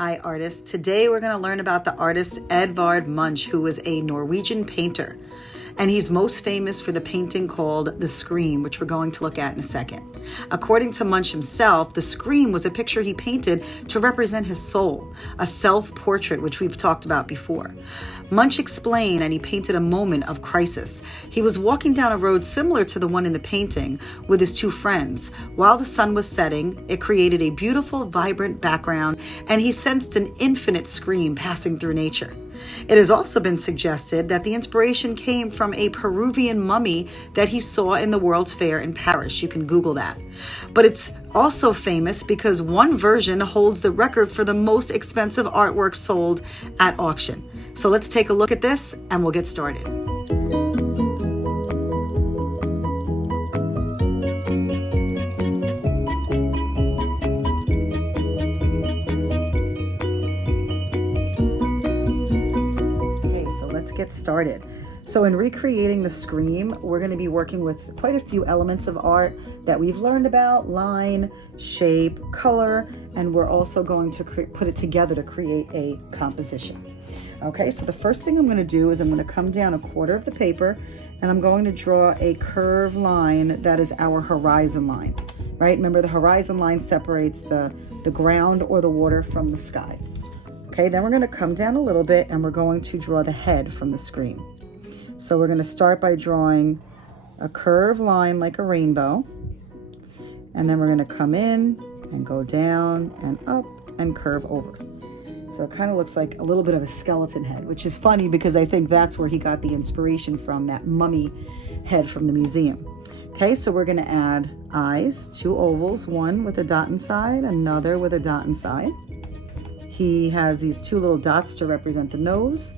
Hi artists. Today we're going to learn about the artist Edvard Munch, who was a Norwegian painter. And he's most famous for the painting called The Scream, which we're going to look at in a second. According to Munch himself, The Scream was a picture he painted to represent his soul, a self-portrait, which we've talked about before. Munch explained that he painted a moment of crisis. He was walking down a road similar to the one in the painting with his two friends. While the sun was setting, it created a beautiful, vibrant background, and he sensed an infinite scream passing through nature. It has also been suggested that the inspiration came from a Peruvian mummy that he saw in the World's Fair in Paris. You can Google that. But it's also famous because one version holds the record for the most expensive artwork sold at auction. So let's take a look at this and we'll get started. Get started. So in recreating The Scream, we're going to be working with quite a few elements of art that we've learned about: line, shape, color, and we're also going to put it together to create a composition. Okay, so the first thing I'm going to do is I'm going to come down a quarter of the paper and I'm going to draw a curved line that is our horizon line, right? Remember, the horizon line separates the ground or the water from the sky. Okay, then we're going to come down a little bit and we're going to draw the head from the scream. So we're going to start by drawing a curved line like a rainbow. And then we're going to come in and go down and up and curve over. So it kind of looks like a little bit of a skeleton head, which is funny because I think that's where he got the inspiration from, that mummy head from the museum. Okay, so we're going to add eyes, two ovals, one with a dot inside, another with a dot inside. He has these two little dots to represent the nose,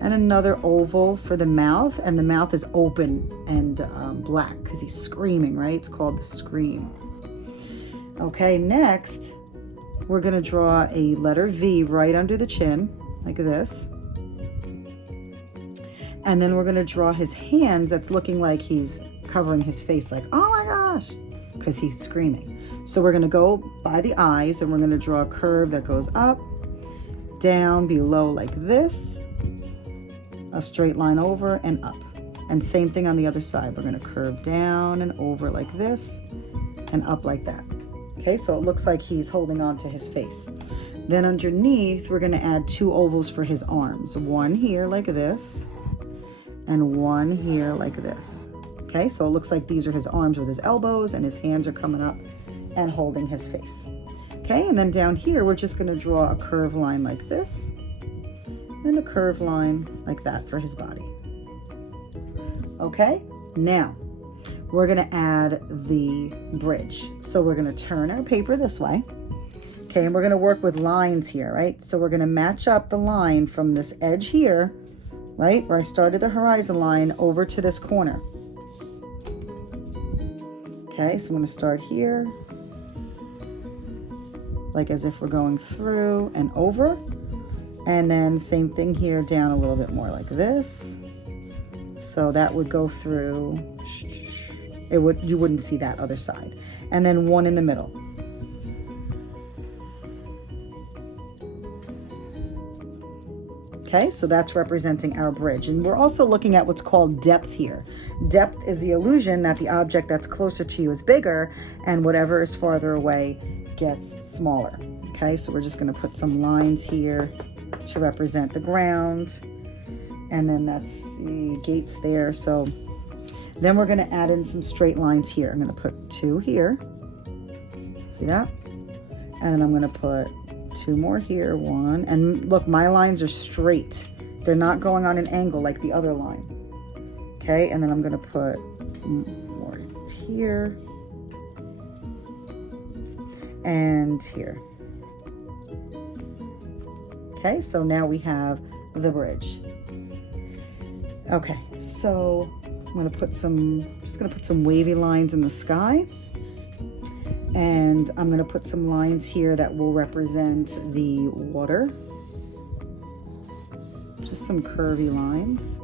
and another oval for the mouth, and the mouth is open and black because he's screaming, right? It's called The Scream. Okay, next we're going to draw a letter V right under the chin, like this. And then we're going to draw his hands that's looking like he's covering his face, like, oh my gosh, because he's screaming. So we're going to go by the eyes and we're going to draw a curve that goes up, down, below like this, a straight line over and up. And same thing on the other side. We're going to curve down and over like this and up like that. Okay, so it looks like he's holding on to his face. Then underneath, we're going to add two ovals for his arms. One here like this and one here like this. Okay, so it looks like these are his arms with his elbows and his hands are coming up and holding his face. Okay, and then down here, we're just going to draw a curved line like this and a curved line like that for his body. Okay, now we're going to add the bridge. So we're going to turn our paper this way. Okay, and we're going to work with lines here, right? So we're going to match up the line from this edge here, right, where I started the horizon line, over to this corner. Okay, so I'm going to start here, like as if we're going through and over. And then same thing here, down a little bit more like this. So that would go through, you wouldn't see that other side. And then one in the middle. Okay, so that's representing our bridge. And we're also looking at what's called depth here. Depth is the illusion that the object that's closer to you is bigger and whatever is farther away gets smaller. Okay, so we're just going to put some lines here to represent the ground. And then that's the gates there. So then we're going to add in some straight lines here. I'm going to put two here. See that? And then I'm going to put two more here, one. And look, my lines are straight. They're not going on an angle like the other line. Okay, and then I'm going to put more here and here. Okay, so now we have the bridge. Okay, so I'm just gonna put some wavy lines in the sky. And I'm gonna put some lines here that will represent the water. Just some curvy lines.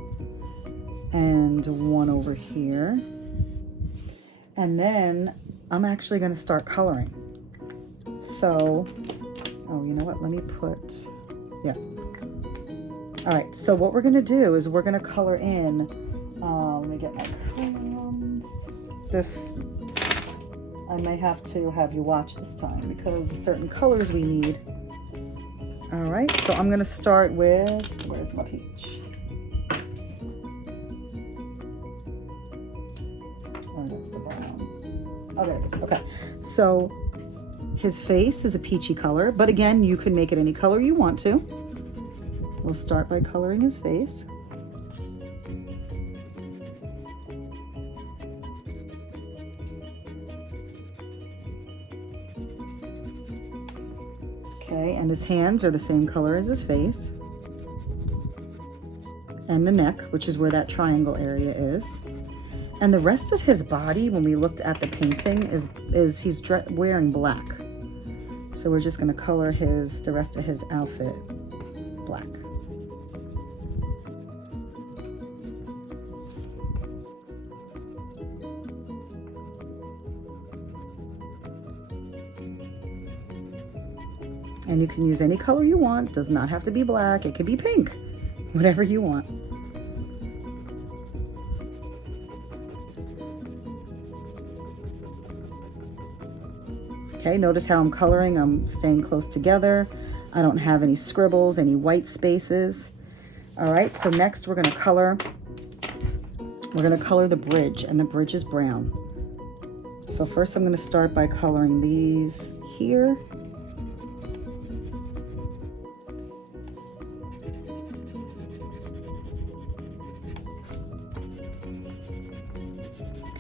And one over here. And then I'm actually gonna start coloring. So Oh, you know what? Let me put, yeah. All right, so what we're gonna do is we're gonna color in, let me get my crayons. This, I may have to have you watch this time because certain colors we need. All right, so I'm gonna start with, where's my peach? Oh, that's the brown. Oh, there it is, okay. So his face is a peachy color, but again, you can make it any color you want to. We'll start by coloring his face. Okay, and his hands are the same color as his face. And the neck, which is where that triangle area is. And the rest of his body, when we looked at the painting, is he's wearing black. So we're just gonna color the rest of his outfit black. And you can use any color you want. Does not have to be black. It could be pink. Whatever you want. Okay, notice how I'm coloring. I'm staying close together. I don't have any scribbles, any white spaces. All right, so next we're gonna color the bridge, and the bridge is brown. So first I'm gonna start by coloring these here.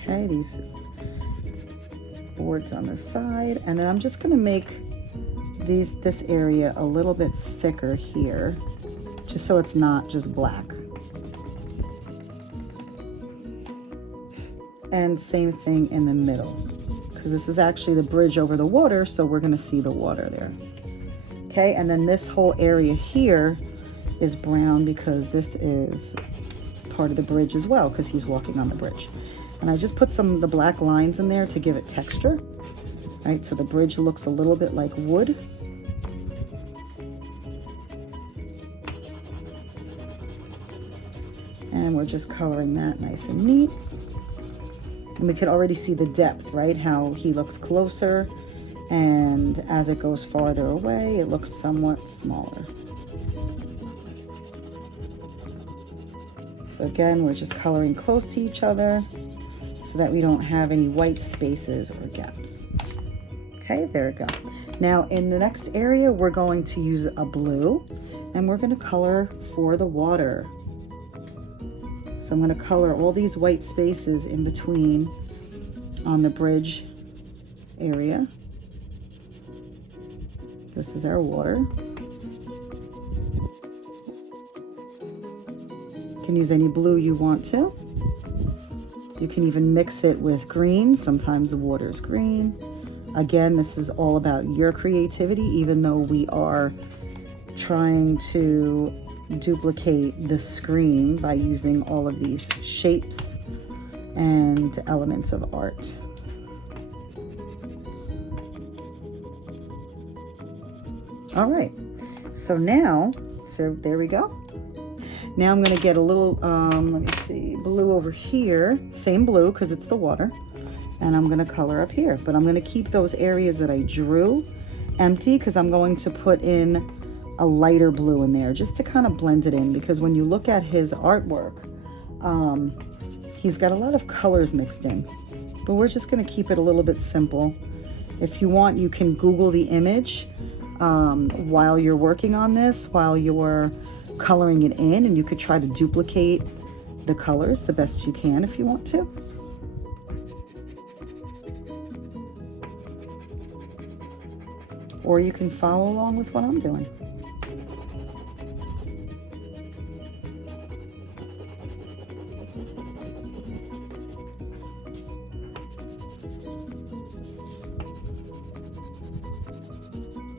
Okay, these boards on the side, and then I'm just going to make this area a little bit thicker here, just so it's not just black. And same thing in the middle, because this is actually the bridge over the water, so we're going to see the water there. Okay, and then this whole area here is brown because this is part of the bridge as well, because he's walking on the bridge. And I just put some of the black lines in there to give it texture. All right, so the bridge looks a little bit like wood. And we're just coloring that nice and neat. And we could already see the depth, right? How he looks closer, and as it goes farther away, it looks somewhat smaller. So again, we're just coloring close to each other so that we don't have any white spaces or gaps. Okay, there we go. Now in the next area, we're going to use a blue, and we're going to color for the water. So I'm going to color all these white spaces in between on the bridge area. This is our water. You can use any blue you want to. You can even mix it with green. Sometimes the water is green. Again, this is all about your creativity, even though we are trying to duplicate the screen by using all of these shapes and elements of art. All right, so there we go. Now I'm going to get a little, let me see, blue over here. Same blue because it's the water. And I'm going to color up here. But I'm going to keep those areas that I drew empty because I'm going to put in a lighter blue in there just to kind of blend it in. Because when you look at his artwork, he's got a lot of colors mixed in. But we're just going to keep it a little bit simple. If you want, you can Google the image while you're working on this, while you're coloring it in, and you could try to duplicate the colors the best you can if you want to. Or you can follow along with what I'm doing.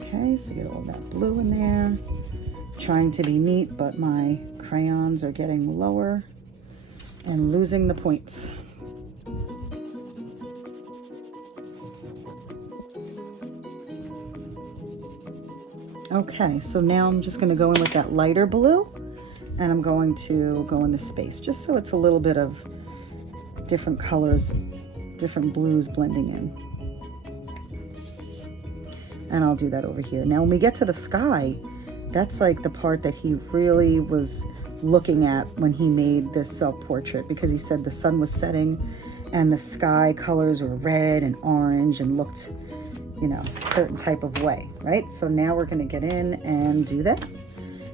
Okay, so get all that blue in there. Trying to be neat, but my crayons are getting lower and losing the points. Okay, so now I'm just going to go in with that lighter blue, and I'm going to go in the space just so it's a little bit of different colors, different blues blending in. And I'll do that over here. Now when we get to the sky, that's like the part that he really was looking at when he made this self-portrait, because he said the sun was setting and the sky colors were red and orange and looked, you know, a certain type of way, right? So now we're going to get in and do that.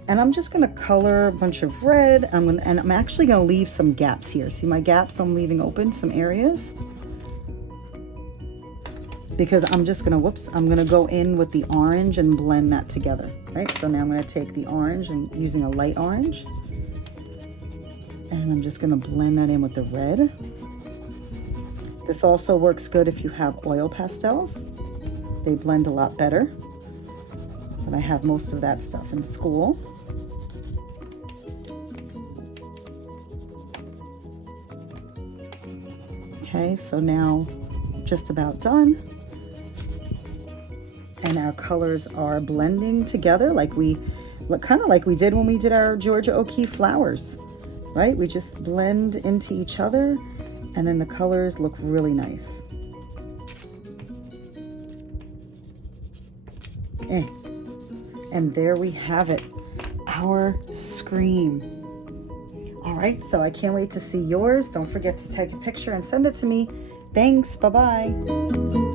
And I'm just going to color a bunch of red. And I'm actually going to leave some gaps here. See my gaps I'm leaving open, some areas? Because I'm just going to, I'm going to go in with the orange and blend that together, right? So now I'm going to take the orange and using a light orange. And I'm just going to blend that in with the red. This also works good if you have oil pastels. They blend a lot better. But I have most of that stuff in school. Okay, so now just about done. And our colors are blending together kind of like we did when we did our Georgia O'Keeffe flowers, right? We just blend into each other, and then the colors look really nice. And there we have it, our scream. All right, so I can't wait to see yours. Don't forget to take a picture and send it to me. Thanks, bye-bye.